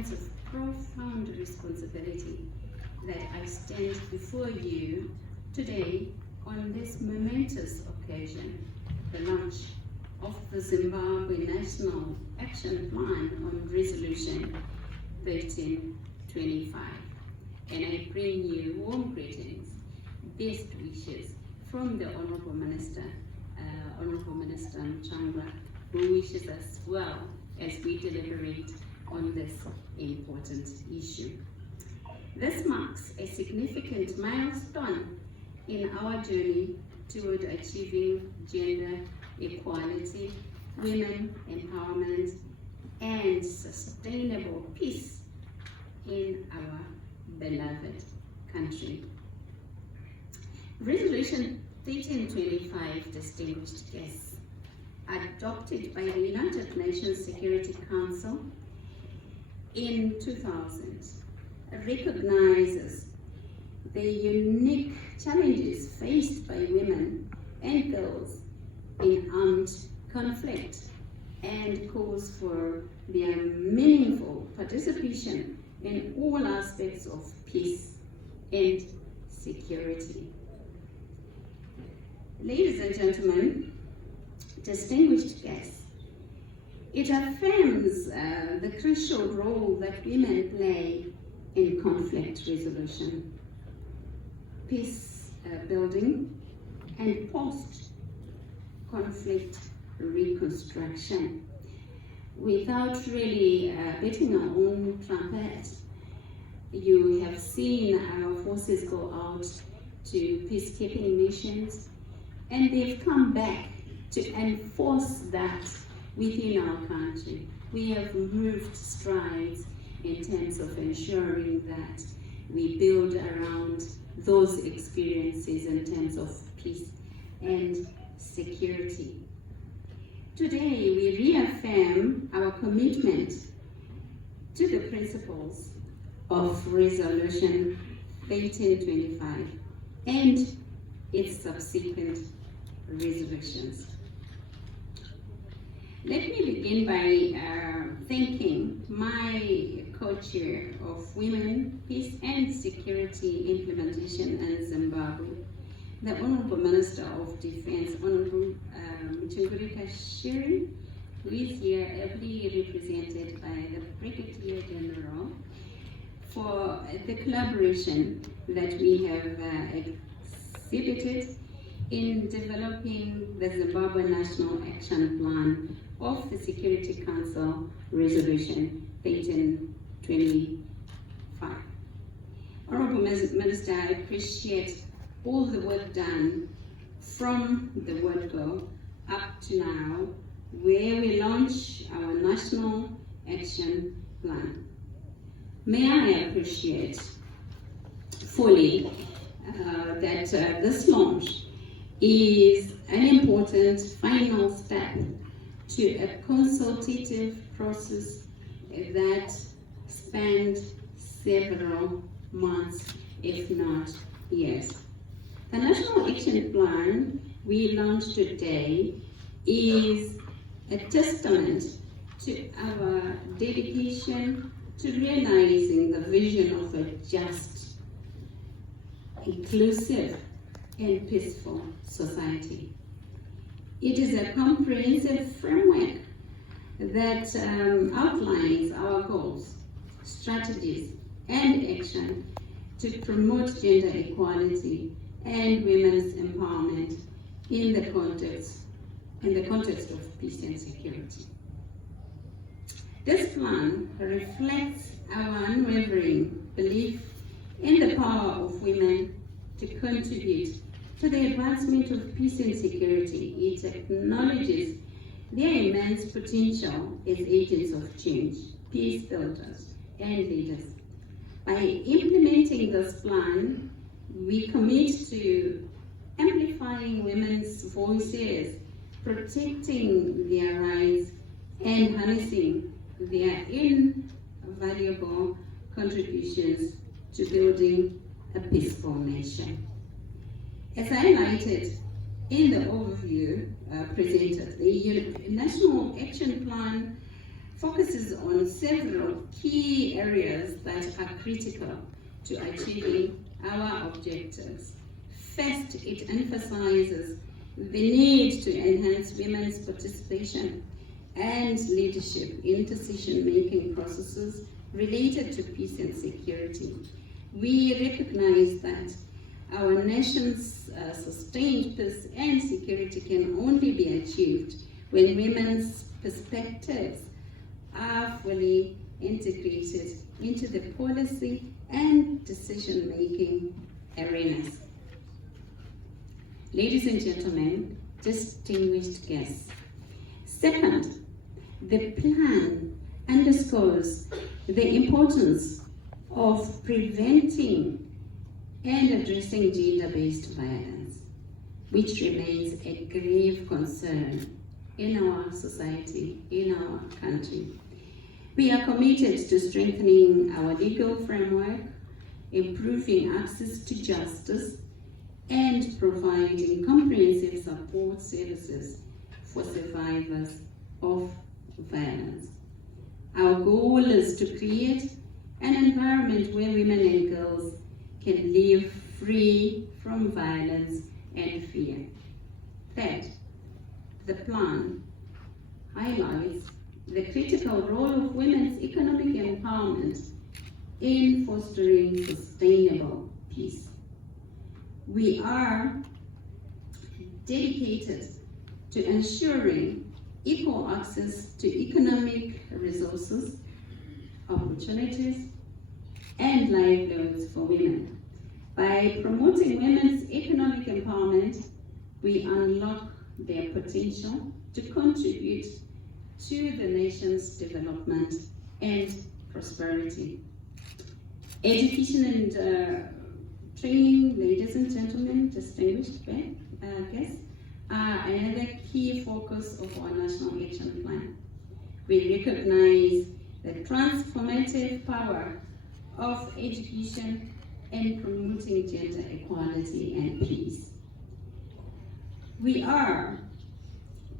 It's of profound responsibility that I stand before you today on this momentous occasion, the launch of the Zimbabwe National Action Plan on Resolution 1325. And I bring you warm greetings, best wishes from the Honorable Minister Mchangwa, who wishes us well as we deliberate on this important issue. This marks a significant milestone in our journey toward achieving gender equality, women empowerment, and sustainable peace in our beloved country. Resolution 1325, distinguished guests, adopted by the United Nations Security Council in 2000, recognizes the unique challenges faced by women and girls in armed conflict and calls for their meaningful participation in all aspects of peace and security. Ladies and gentlemen, distinguished guests, it affirms the crucial role that women play in conflict resolution, peace building, and post-conflict reconstruction. Without really beating our own trumpet, you have seen our forces go out to peacekeeping missions, and they've come back to enforce that within our country. We have moved strides in terms of ensuring that we build around those experiences in terms of peace and security. Today, we reaffirm our commitment to the principles of Resolution 1325 and its subsequent resolutions. Let me begin by thanking my co-chair of Women, Peace and Security Implementation in Zimbabwe, the Honorable Minister of Defense, Honorable Mchangwa, who is here ably represented by the Brigadier General, for the collaboration that we have exhibited in developing the Zimbabwe National Action Plan of the Security Council Resolution 1325. Honorable Minister, I appreciate all the work done from the word go up to now, where we launch our National Action Plan. May I appreciate fully that this launch is an important final step to a consultative process that spanned several months, if not years. The National Action Plan we launched today is a testament to our dedication to realizing the vision of a just, inclusive, and peaceful society. It is a comprehensive framework that outlines our goals, strategies, and action to promote gender equality and women's empowerment in the context of peace and security. This plan reflects our unwavering belief in the power of women to contribute to the advancement of peace and security. It acknowledges their immense potential as agents of change, peace builders, and leaders. By implementing this plan, we commit to amplifying women's voices, protecting their rights, and harnessing their invaluable contributions to building a peaceful nation. As highlighted in the overview presented, the National Action Plan focuses on several key areas that are critical to achieving our objectives. First, it emphasizes the need to enhance women's participation and leadership in decision-making processes related to peace and security. We recognize that our nation's sustained peace and security can only be achieved when women's perspectives are fully integrated into the policy and decision-making arenas. Ladies and gentlemen, distinguished guests. Second, the plan underscores the importance of preventing and addressing gender-based violence, which remains a grave concern in our society, in our country. We are committed to strengthening our legal framework, improving access to justice, and providing comprehensive support services for survivors of violence. Our goal is to create an environment where women and girls can live free from violence and fear. Third, the plan highlights the critical role of women's economic empowerment in fostering sustainable peace. We are dedicated to ensuring equal access to economic resources, opportunities, and livelihoods for women. By promoting women's economic empowerment, we unlock their potential to contribute to the nation's development and prosperity. Education and training, ladies and gentlemen, distinguished guests, are another key focus of our National Action Plan. We recognize the transformative power of education in promoting gender equality and peace. We are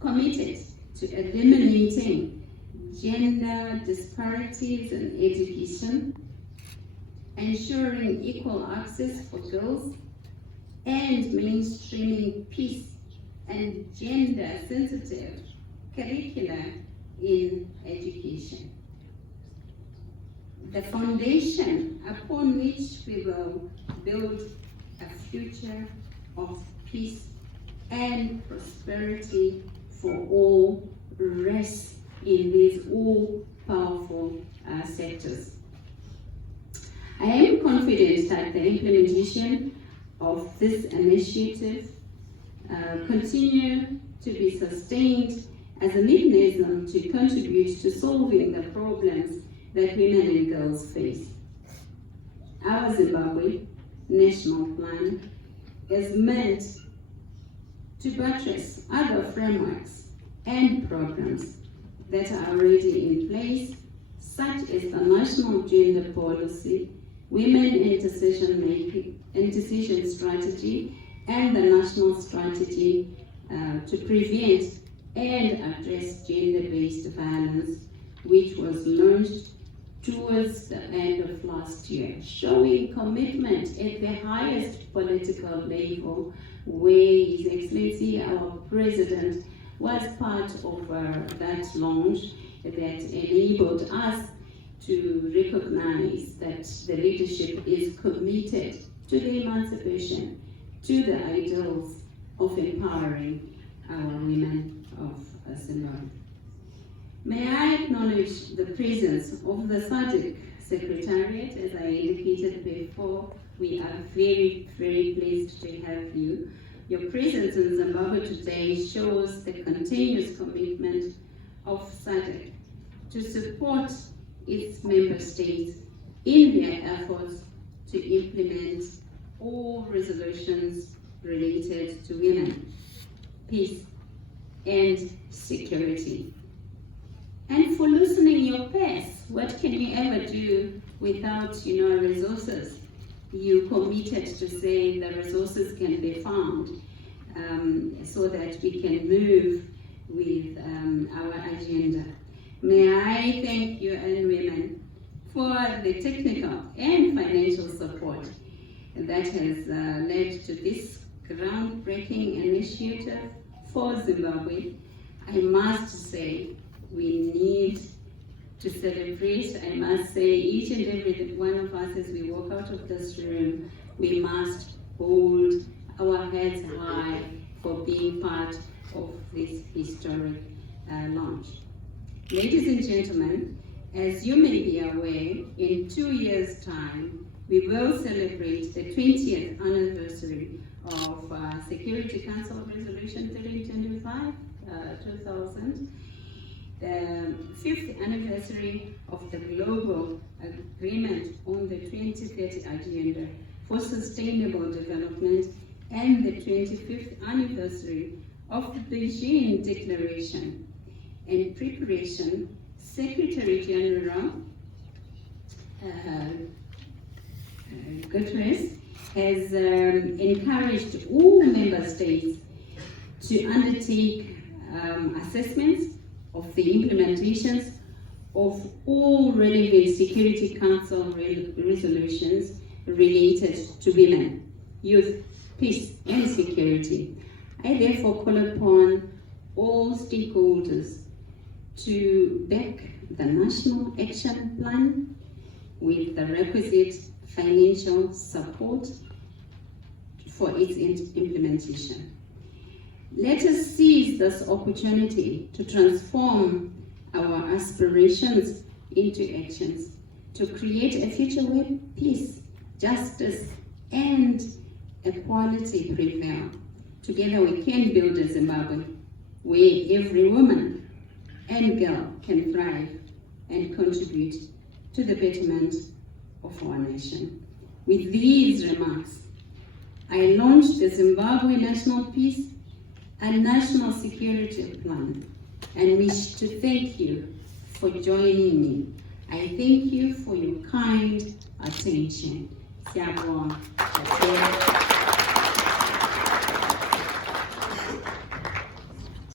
committed to eliminating gender disparities in education, ensuring equal access for girls, and mainstreaming peace and gender-sensitive curricula in education. The foundation upon which we will build a future of peace and prosperity for all rests in these all-powerful sectors. I am confident that the implementation of this initiative continue to be sustained as a mechanism to contribute to solving the problems that women and girls face. Our Zimbabwe National Plan is meant to buttress other frameworks and programs that are already in place, such as the National Gender Policy, Women in Decision Strategy, and the National Strategy to Prevent and Address Gender-Based Violence, which was launched towards the end of last year, showing commitment at the highest political level, where His Excellency, our President, was part of that launch that enabled us to recognize that the leadership is committed to the emancipation, to the ideals of empowering our women of Zimbabwe. May I acknowledge the presence of the SADC Secretariat. As I indicated before, we are very, very pleased to have you. Your presence in Zimbabwe today shows the continuous commitment of SADC to support its member states in their efforts to implement all resolutions related to women, peace, and security. And for loosening your pace, what can you ever do without, resources? You committed to say the resources can be found so that we can move with our agenda. May I thank you and women for the technical and financial support that has led to this groundbreaking initiative for Zimbabwe. I must say, we need to celebrate. I must say, each and every one of us, as we walk out of this room, we must hold our heads high for being part of this historic launch. Ladies and gentlemen, as you may be aware, in 2 years' time, we will celebrate the 20th anniversary of Security Council Resolution 1325, 2000, the 5th anniversary of the Global Agreement on the 2030 Agenda for Sustainable Development, and the 25th anniversary of the Beijing Declaration. In preparation, Secretary General Guterres has encouraged all member states to undertake assessments of the implementations of all relevant Security Council resolutions related to women, youth, peace and security. I therefore call upon all stakeholders to back the National Action Plan with the requisite financial support for its implementation. Let us seize this opportunity to transform our aspirations into actions, to create a future where peace, justice, and equality prevail. Together we can build a Zimbabwe where every woman and girl can thrive and contribute to the betterment of our nation. With these remarks, I launched the Zimbabwe National Peace and National Security Plan and wish to thank you for joining me. I thank you for your kind attention. Siyabonga.